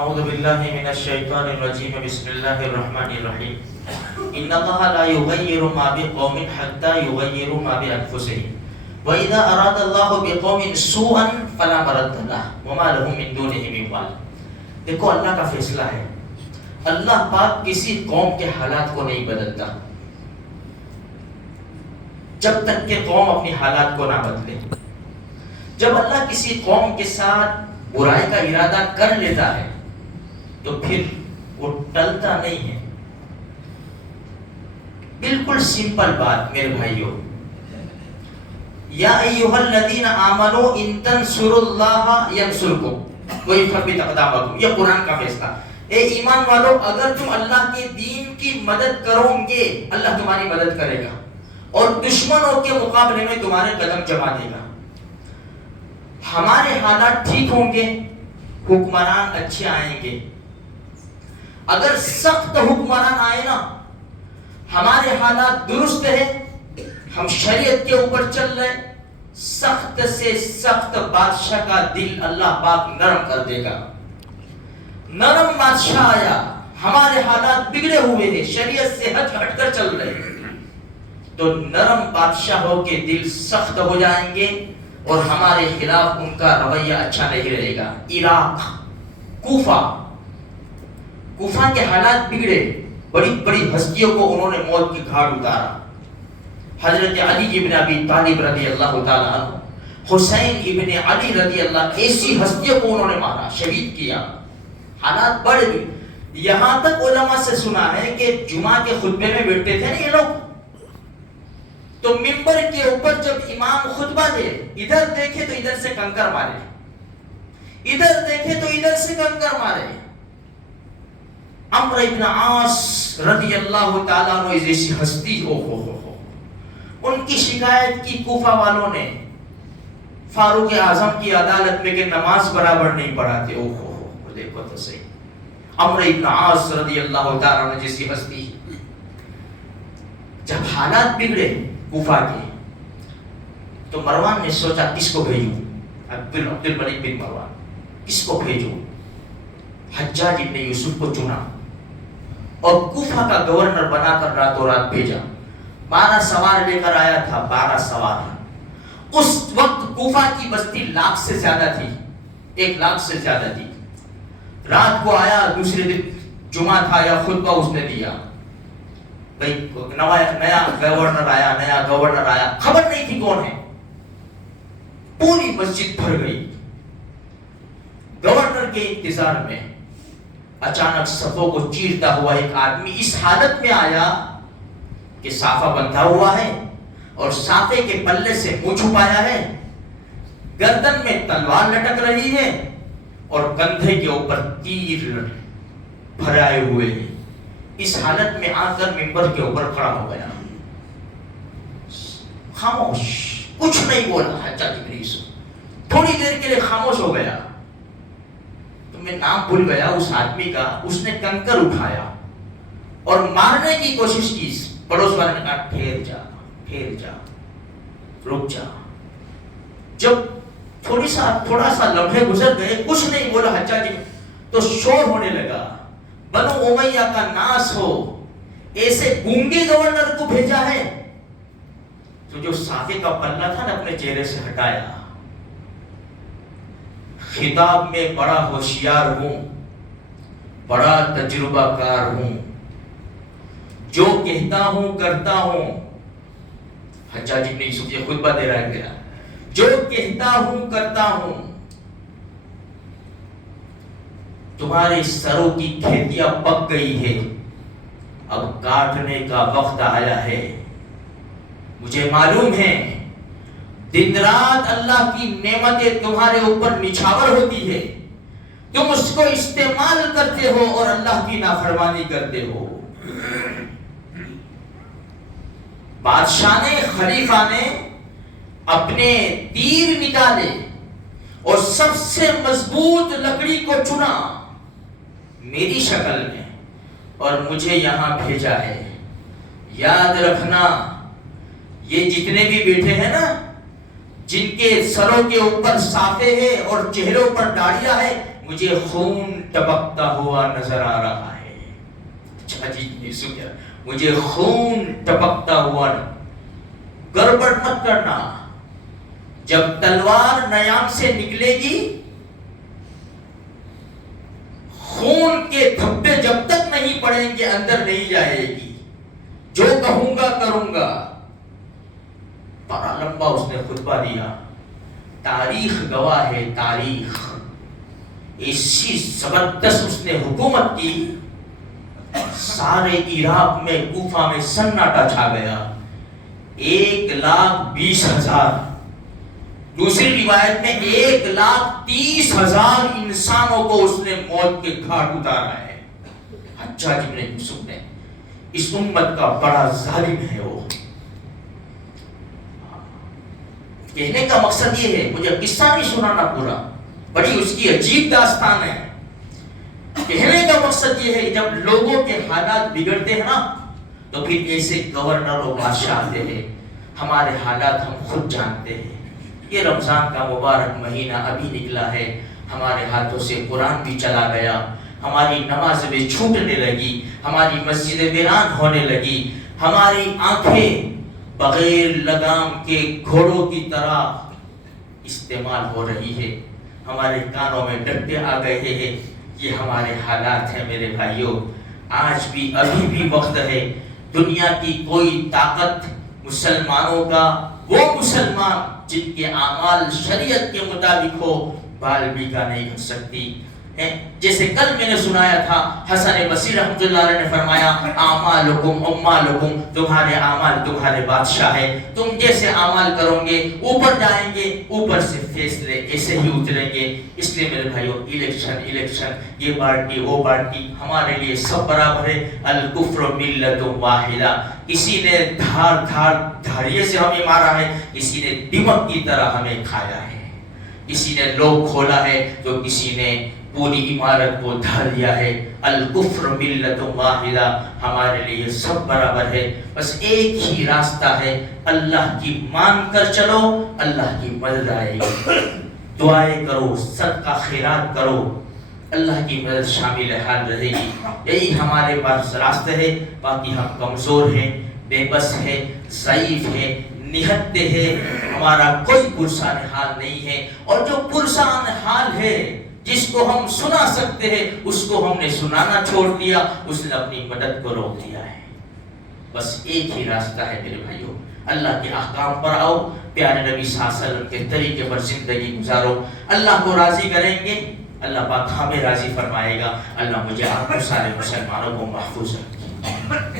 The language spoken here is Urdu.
اعوذ باللہ من الشیطان الرجیم بسم اللہ الرحمن الرحیم ان اللہ لا یغیر ما بقوم حتی یغیروا ما بانفسهم وَإِذَا أَرَادَ اللَّهُ بِقَوْمٍ سُوءًا فَلَا مَرَدَّ لَهُ وَمَا لَهُم مِّن دُونِهِ مِن وَالٍ۔ دیکھو اللہ کا فیصلہ ہے، اللہ پاک کسی قوم کے حالات کو نہیں بدلتا جب تک کہ قوم اپنی حالات کو نہ بدلے۔ جب اللہ کسی قوم کے ساتھ برائی کا ارادہ کر لیتا ہے تو پھر وہ ٹلتا نہیں ہے۔ بالکل سمپل بات میرے بھائیوں، یا ایھا الذین آمنوا ان تنصروا اللہ ینصرکم ویثبت اقدامکم، یہ قرآن کا فیصلہ۔ اے ایمان والو، اگر تم اللہ کے دین کی مدد کرو گے اللہ تمہاری مدد کرے گا اور دشمنوں کے مقابلے میں تمہارے قدم جما دے گا۔ ہمارے حالات ٹھیک ہوں گے، حکمران اچھے آئیں گے۔ اگر سخت حکمران آئے نا، ہمارے حالات درست ہے، ہم شریعت کے اوپر چل رہے، سخت سے سخت بادشاہ کا دل اللہ پاک نرم کر دے گا۔ نرم بادشاہ آیا، ہمارے حالات بگڑے ہوئے ہیں، شریعت سے ہٹ کر چل رہے، تو نرم بادشاہوں کے دل سخت ہو جائیں گے اور ہمارے خلاف ان کا رویہ اچھا نہیں رہے گا۔ عراق، کوفہ کے حالات بگڑے، بڑی بڑی ہستیوں کو انہوں نے موت کی گھاٹ اتارا۔ حضرت علی ابن ابی طالب رضی اللہ تعالیٰ عنہ، حسین ابن علی رضی اللہ، ایسی ہستیوں کو انہوں نے مارا، شہید کیا۔ حالات بڑھ گئے، یہاں تک علماء سے سنا ہے کہ جمعہ کے خطبے میں بیٹھتے تھے نا یہ لوگ، تو منبر کے اوپر جب امام خطبہ دے، ادھر دیکھے تو ادھر سے کنکر مارے، ادھر دیکھے تو ادھر سے کنکر مارے۔ عمرو ابن عاص رضی اللہ تعالیٰ عنہ جیسی ہستی، ان کی شکایت کی کوفہ والوں نے فاروق اعظم کی عدالت میں کہ نماز برابر نہیں پڑھاتے۔ دیکھو تو صحیح، عمرو ابن عاص رضی اللہ تعالیٰ عنہ جیسی ہستی۔ جب حالات بگڑے کوفہ کے تو مروان نے سوچا کس کو بھیجوں، عبد الملک بن مروان، کس کو بھیجوں؟ حجاج ابن یوسف کو چنا اور کوفہ کا گورنر بنا کر راتوں رات بھیجا۔ 12 سوار لے کر آیا تھا، 12 سوار۔ اس وقت کوفہ کی بستی 1 لاکھ سے زیادہ تھی، 1 لاکھ سے زیادہ تھی۔ رات کو آیا، دوسرے دن جمعہ تھا یا خطبہ اس نے دیا، نیا گورنر آیا، خبر نہیں تھی کون ہے، پوری مسجد بھر گئی۔ گورنر کے انتظار میں اچانک صفوں کو چیرتا ہوا ایک آدمی اس حالت میں آیا کہ صافہ بندھا ہوا ہے اور صافے کے پلے سے منہ چھپایا ہے، گردن میں تلوار لٹک رہی ہے اور کندھے کے اوپر تیر بھرائے ہوئے ہیں۔ اس حالت میں آ کر منبر کے اوپر کھڑا ہو گیا، خاموش، کچھ نہیں بولا۔ حجاج بن یوسف تھوڑی دیر کے لیے خاموش ہو گیا، تو میں نام بھول گیا اس آدمی کا۔ اس نے کنکر اٹھایا اور مارنے کی کوشش کی، پڑوس والے نے کہا ٹھہر جا، رک جا۔ جب تھوڑا سا لمحے گزر گئے، کچھ نہیں بولا حجاج، تو شور ہونے لگا، بنو امیہ کا ناس ہو، ایسے گونگے گورنر کو بھیجا ہے۔ تو جو صافے کا پلہ تھا نا اپنے چہرے سے ہٹایا، خطاب میں بڑا ہوشیار ہوں، بڑا تجربہ کار ہوں، جو کہتا ہوں کرتا ہوں۔ حجاج ابن یوسف یہ خطبہ دے رہا ہے، جو کہتا ہوں کرتا ہوں، تمہارے سروں کی کھیتیاں پک گئی ہے، اب کاٹنے کا وقت آیا ہے۔ مجھے معلوم ہے دن رات اللہ کی نعمتیں تمہارے اوپر نچھاور ہوتی ہے، تم اس کو استعمال کرتے ہو اور اللہ کی نافرمانی کرتے ہو۔ بادشاہ نے، خلیفہ نے اپنے تیر نکالے اور سب سے مضبوط لکڑی کو چنا میری شکل میں اور مجھے یہاں بھیجا ہے۔ یاد رکھنا، یہ جتنے بھی بیٹھے ہیں نا، جن کے سروں کے اوپر صافے ہیں اور چہروں پر داڑھیاں ہیں، مجھے خون ٹپکتا ہوا نظر آ رہا ہے. اچھا جی یوسف کیا, مجھے خون ٹپکتا ہوا. گڑبڑ مت کرنا, جب تلوار نیام سے نکلے گی خون کے دھبے جب تک نہیں پڑیں گے اندر نہیں جائے گی. جو کہوں گا کروں گا. بڑا لمبا اس نے خطبہ دیا. تاریخ گواہ ہے, تاریخ. ایسی زبردست اس نے حکومت کی, سارے عراق میں کوفہ میں سناٹا چھا گیا. 1,20,000, دوسری روایت میں 1,30,000 انسانوں کو اس نے موت کے گھاٹ اتارا ہے. حجاج ابن یوسف نے, اس امت کا بڑا ظالم ہے وہ. کہنے کا مقصد یہ ہے, مجھے قصہ نہیں سنانا پورا, بڑی اس کی عجیب داستان ہے. کہنے کا مقصد یہ ہے کہ جب لوگوں کے حالات بگڑتے ہیں نا تو پھر ایسے گورنر و بادشاہ آتے ہیں. ہمارے حالات ہم خود جانتے ہیں. یہ رمضان کا مبارک مہینہ ابھی نکلا ہے, ہمارے ہاتھوں سے قرآن بھی چلا گیا, ہماری نماز بھی چھوٹنے لگی, ہماری مسجدیں ویران ہونے لگی, ہماری آنکھیں بغیر لگام کے گھوڑوں کی طرح استعمال ہو رہی ہے, ہمارے کانوں میں ڈنڈے آ گئے ہیں. یہ ہمارے حالات ہیں میرے بھائیوں. آج بھی ابھی بھی وقت ہے. دنیا کی کوئی طاقت مسلمانوں کا, وہ مسلمان جن کے اعمال شریعت کے مطابق ہو, بال بیگا نہیں کر سکتی. جیسے کل میں نے سنایا تھا, حسن بصری رحمۃ اللہ علیہ نے فرمایا, اعمالکم امالکم, تمہارے اعمال تمہارے بادشاہ ہے. تم جیسے اعمال کرو گے اوپر جائیں گے, اوپر سے فیصلے ایسے ہی اتریں گے. اس لیے میرے بھائیوں, الیکشن, یہ پارٹی وہ پارٹی, ہمارے لیے سب برابر ہے. الکفر ملت واحدہ. کسی نے دھاریے سے ہمیں مارا ہے, کسی نے دمک کی طرح ہمیں کھایا ہے. کسی نے لوگ کھولا ہے تو کسی نے پوری عمارت کو دھا لیا ہے. الکفر ملت واحدہ, ہمارے لیے سب برابر ہے. بس ایک ہی راستہ ہے, اللہ کی مان کر چلو, اللہ کی مدد آئے گی. دعائیں کرو, صدقہ خیرات کرو, اللہ کی مدد شامل حال رہے گی. یہی ہمارے پاس راستہ ہے. باقی ہم کمزور ہیں, بے بس ہے, ضعیف ہے, نہتے ہیں. ہمارا کوئی پرسان حال نہیں ہے, اور جو پرسان حال ہے جس کو ہم سنا سکتے ہیں اس کو ہم نے سنانا چھوڑ دیا, اس نے اپنی مدد کو روک دیا ہے. بس ایک ہی راستہ ہے میرے بھائیوں, اللہ کے احکام پر آؤ, پیارے نبی صلی اللہ علیہ وسلم کے طریقے پر زندگی گزارو. اللہ کو راضی کریں گے, اللہ پاک ہمیں راضی فرمائے گا. اللہ مجھے آپ کو سارے مسلمانوں کو محفوظ رکھے.